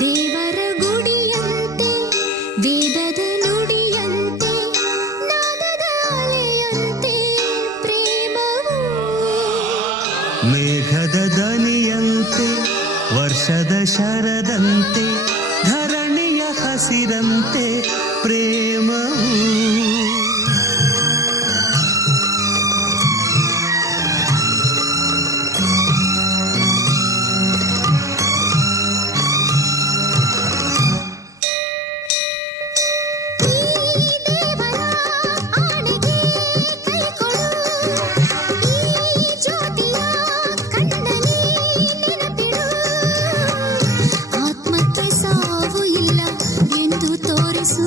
ದೇವರ ಗುಡಿಯಂತೆ ವೇದದ ನುಡಿಯಂತೆ ನಾದದ ಅಲೆಯಂತೆ ಪ್ರೇಮವು ಮೇಘದ ದನಿಯಂತೆ ವರ್ಷದ ಶರದಂತೆ ಧರಣಿಯ ಹಸಿರಂತೆ ಪ್ರೇಮವು ಆತ್ಮಕ್ಕೆ ಸಾವು ಇಲ್ಲ ಎಂದು ತೋರಿಸು